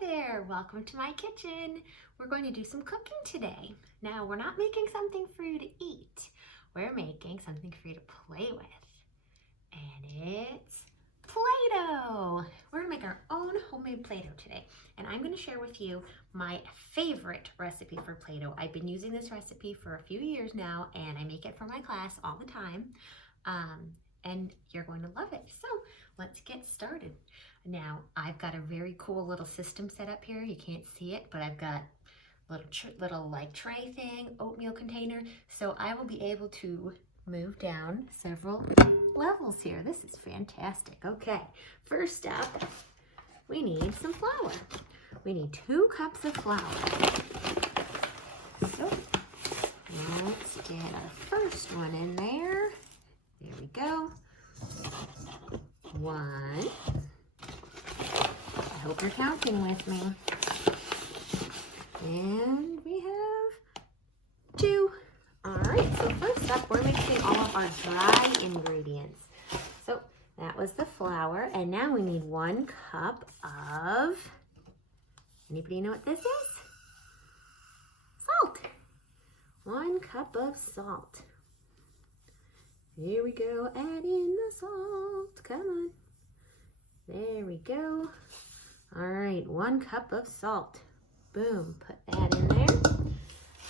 there, welcome to my kitchen. We're going to do some cooking today. Now, we're not making something for you to eat. We're making something for you to play with. And it's Play-Doh. We're gonna make our own homemade Play-Doh today. And I'm gonna share with you my favorite recipe for Play-Doh. I've been using this recipe for a few years now, and I make it for my class all the time. And you're going to love it. So let's get started. Now, I've got a very cool little system set up here. You can't see it, but I've got little like tray thing, oatmeal container. So I will be able to move down several levels here. This is fantastic. Okay, first up, we need some flour. We need 2 cups of flour. So let's get our first one in there. There we go. 1. I hope you're counting with me. And we have 2. All right, so first up, we're mixing all of our dry ingredients. So that was the flour, and now we need 1 cup of, anybody know what this is? Salt. 1 cup of salt. Here we go, add in the salt, come on. There we go. All right, 1 cup of salt. Boom, put that in there.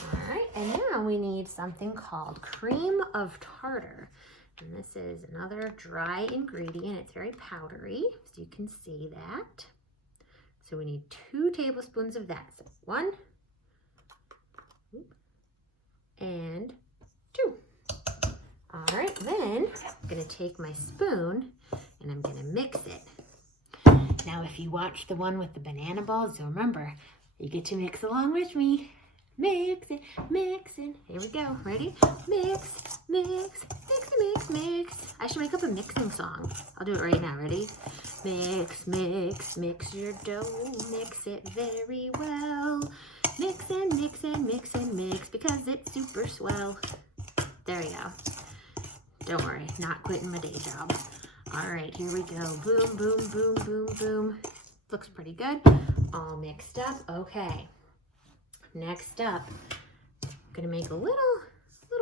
All right, and now we need something called cream of tartar. And this is another dry ingredient. It's very powdery, so you can see that. So we need 2 tablespoons of that. So 1 and 2. All right, then I'm gonna take my spoon and I'm gonna mix it. Now, if you watch the one with the banana balls, you'll remember, you get to mix along with me. Mix it, mix it. Here we go, ready? Mix, mix, mix, mix, mix. I should make up a mixing song. I'll do it right now, ready? Mix, mix, mix your dough, mix it very well. Mix and mix and mix and mix because it's super swell. There you go. Don't worry, not quitting my day job. All right, here we go. Boom, boom, boom, boom, boom. Looks pretty good. All mixed up. Okay. Next up, I'm gonna make a little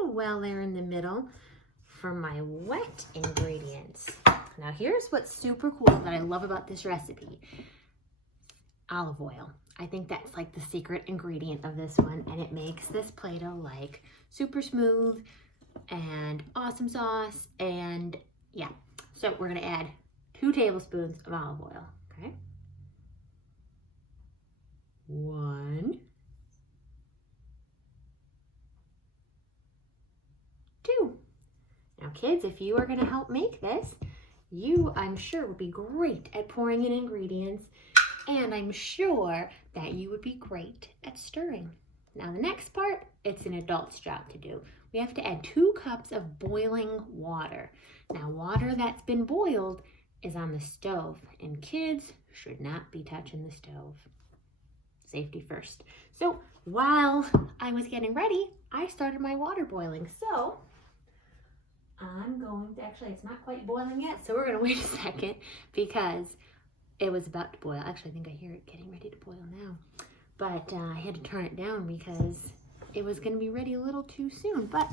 well there in the middle for my wet ingredients. Now here's what's super cool that I love about this recipe. Olive oil. I think that's like the secret ingredient of this one, and it makes this Play-Doh like super smooth and awesome sauce, and yeah. So we're gonna add 2 tablespoons of olive oil, okay? 1, 2. Now kids, if you are gonna help make this, you, I'm sure, would be great at pouring in ingredients, and I'm sure that you would be great at stirring. Now the next part, it's an adult's job to do. We have to add 2 cups of boiling water. Now water that's been boiled is on the stove, and kids should not be touching the stove. Safety first. So while I was getting ready, I started my water boiling. So I'm going to, actually it's not quite boiling yet, so we're gonna wait a second because it was about to boil. Actually, I think I hear it getting ready to boil now. But I had to turn it down because it was gonna be ready a little too soon. But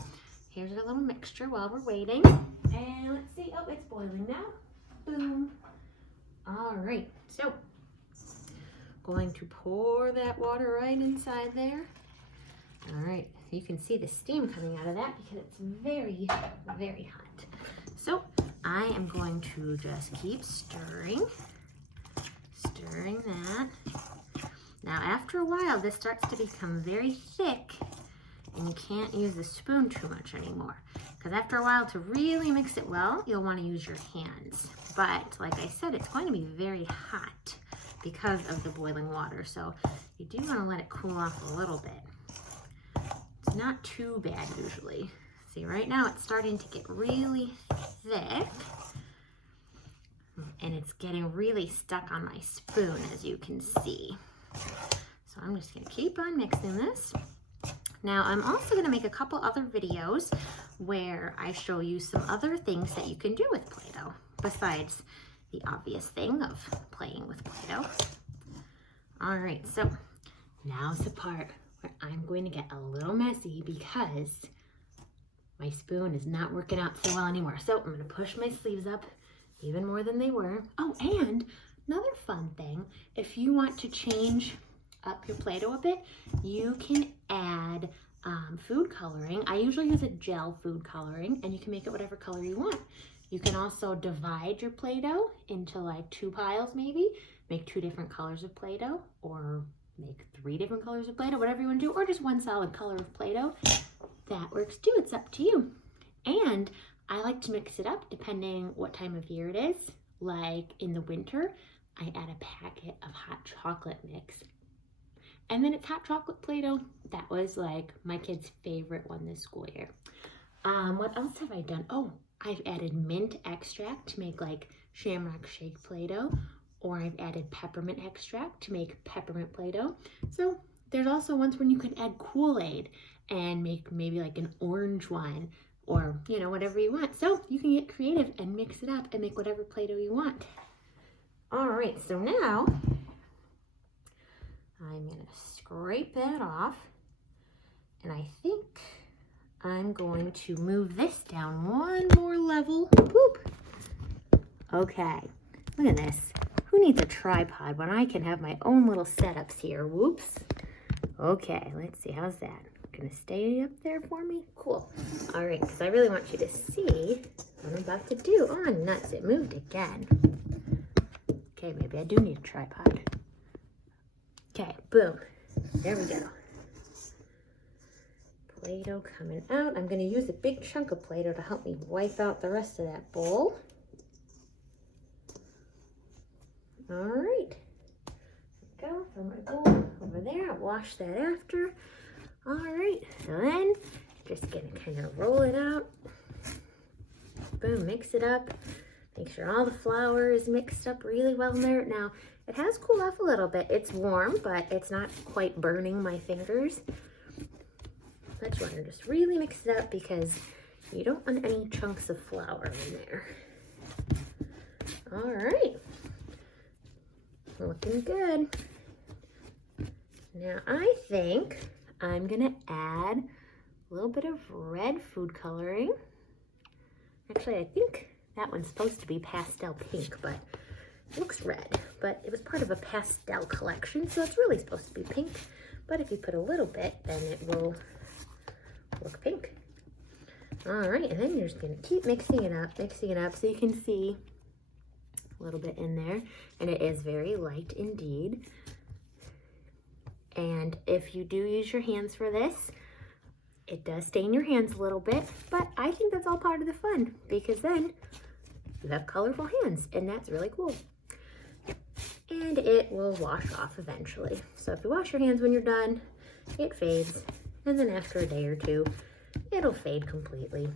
here's our little mixture while we're waiting. And let's see, oh, it's boiling now. Boom. All right, so going to pour that water right inside there. All right, you can see the steam coming out of that because it's very, very hot. So I am going to just keep stirring that. Now, after a while, this starts to become very thick, and you can't use the spoon too much anymore. Because after a while, to really mix it well, you'll want to use your hands. But like I said, it's going to be very hot because of the boiling water. So you do want to let it cool off a little bit. It's not too bad usually. See, right now it's starting to get really thick. And it's getting really stuck on my spoon, as you can see. So I'm just gonna keep on mixing this. Now I'm also gonna make a couple other videos where I show you some other things that you can do with Play-Doh besides the obvious thing of playing with Play-Doh. All right, so now's the part where I'm going to get a little messy because my spoon is not working out so well anymore. So I'm gonna push my sleeves up even more than they were. Oh, and another fun thing, if you want to change up your Play-Doh a bit, you can add food coloring. I usually use a gel food coloring, and you can make it whatever color you want. You can also divide your Play-Doh into like 2 piles maybe, make 2 different colors of Play-Doh, or make 3 different colors of Play-Doh, whatever you want to do, or just 1 solid color of Play-Doh. That works too, it's up to you. And I like to mix it up depending what time of year it is. Like in the winter, I add a packet of hot chocolate mix. And then it's hot chocolate Play-Doh. That was like my kid's favorite one this school year. What else have I done? Oh, I've added mint extract to make like Shamrock Shake Play-Doh, or I've added peppermint extract to make peppermint Play-Doh. So there's also ones when you can add Kool-Aid and make maybe like an orange one, or you know, whatever you want. So you can get creative and mix it up and make whatever Play-Doh you want. All right, so now I'm gonna scrape that off, and I think I'm going to move this down 1 more level. Whoop. Okay, look at this. Who needs a tripod when I can have my own little setups here? Whoops. Okay, let's see, how's that? Gonna stay up there for me? Cool. All right, because I really want you to see what I'm about to do. Oh, nuts, it moved again. Okay, maybe I do need a tripod. Okay, boom. There we go. Play-Doh coming out. I'm gonna use a big chunk of Play-Doh to help me wipe out the rest of that bowl. All right. There we go, throw my bowl over there. I'll wash that after. All right, so then just gonna kind of roll it out. Boom, mix it up. Make sure all the flour is mixed up really well in there. Now, it has cooled off a little bit. It's warm, but it's not quite burning my fingers. I just want to just really mix it up because you don't want any chunks of flour in there. All right, looking good. Now, I think I'm gonna add a little bit of red food coloring. Actually, I think that one's supposed to be pastel pink, but it looks red. But it was part of a pastel collection, so it's really supposed to be pink. But if you put a little bit, then it will look pink. All right, and then you're just gonna keep mixing it up so you can see a little bit in there. And it is very light indeed. And if you do use your hands for this, it does stain your hands a little bit, but I think that's all part of the fun because then you have colorful hands, and that's really cool. And it will wash off eventually. So if you wash your hands when you're done, it fades, and then after a day or 2, it'll fade completely.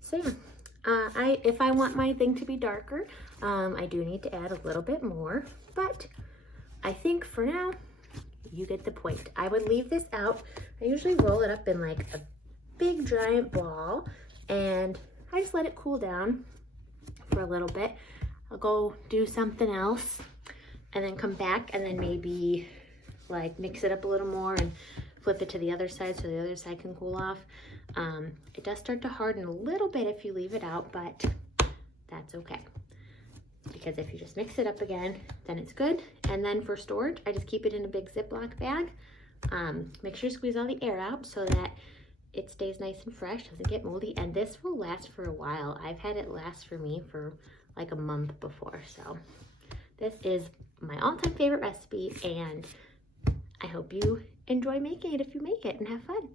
So yeah, if I want my thing to be darker, I do need to add a little bit more, but I think for now, you get the point. I would leave this out. I usually roll it up in like a big giant ball, and I just let it cool down for a little bit. I'll go do something else and then come back and then maybe like mix it up a little more and flip it to the other side so the other side can cool off. It does start to harden a little bit if you leave it out, but that's okay. Because if you just mix it up again, then it's good. And then for storage, I just keep it in a big Ziploc bag. Make sure you squeeze all the air out so that it stays nice and fresh, doesn't get moldy, and this will last for a while. I've had it last for me for like a month before, so this is my all-time favorite recipe, and I hope you enjoy making it if you make it and have fun.